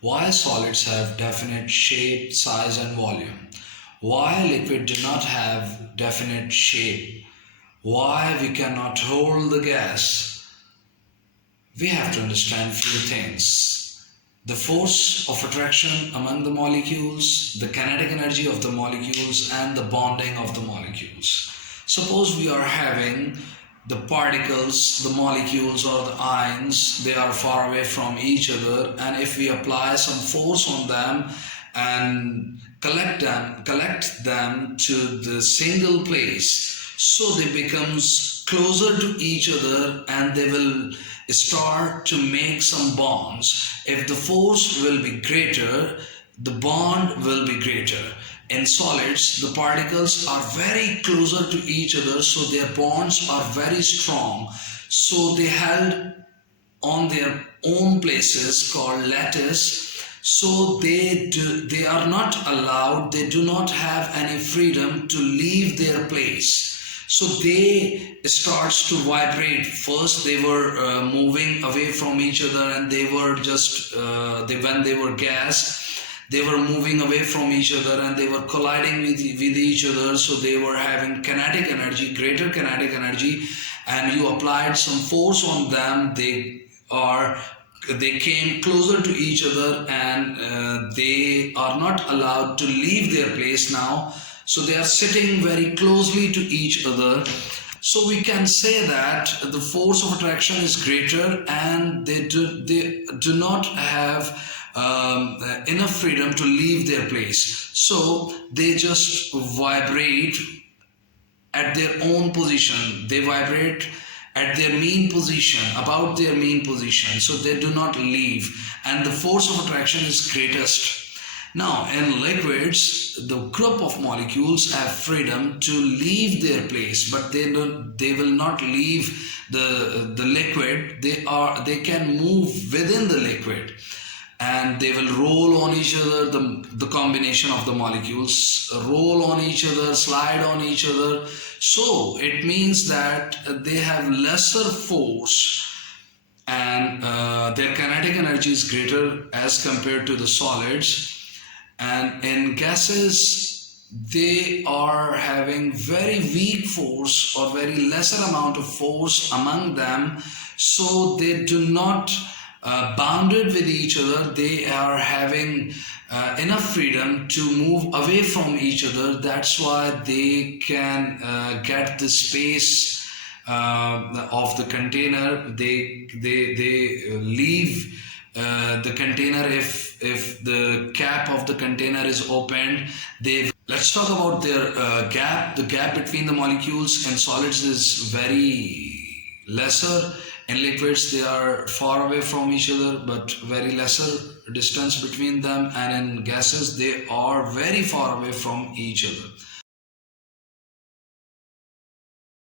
Why solids have definite shape, size and volume? Why liquid do not have definite shape? Why we cannot hold the gas? We have to understand few things. The force of attraction among the molecules, the kinetic energy of the molecules and the bonding of the molecules. Suppose we are having the particles, the molecules or the ions, they are far away from each other, and if we apply some force on them and collect them to the single place, so they becomes closer to each other and they will start to make some bonds. If the force will be greater, the bond will be greater. In solids, the particles are very closer to each other, so their bonds are very strong. So they held on their own places called lattice. So they are not allowed, they do not have any freedom to leave their place. So they starts to vibrate. First they were moving away from each other, and they were just when they were gas, they were moving away from each other and they were colliding with each other. So they were having kinetic energy, greater kinetic energy, and you applied some force on them. They came closer to each other, and they are not allowed to leave their place now. So they are sitting very closely to each other. So we can say that the force of attraction is greater, and they do not have enough freedom to leave their place. So they just vibrate at their own position. They vibrate at their mean position, about their mean position. So they do not leave, and the force of attraction is greatest. Now, in liquids, the group of molecules have freedom to leave their place, but they will not leave the liquid. They can move within the liquid, and they will roll on each other. The combination of the molecules roll on each other, slide on each other. So it means that they have lesser force, and their kinetic energy is greater as compared to the solids. And in gases, they are having very weak force or very lesser amount of force among them, so they do not bounded with each other. They are having enough freedom to move away from each other. That's why they can get the space of the container. They leave the container. If the cap of the container is opened, they let's talk about their gap. The gap between the molecules in solids is very lesser. In liquids, they are far away from each other, but very lesser distance between them, and in gases they are very far away from each other.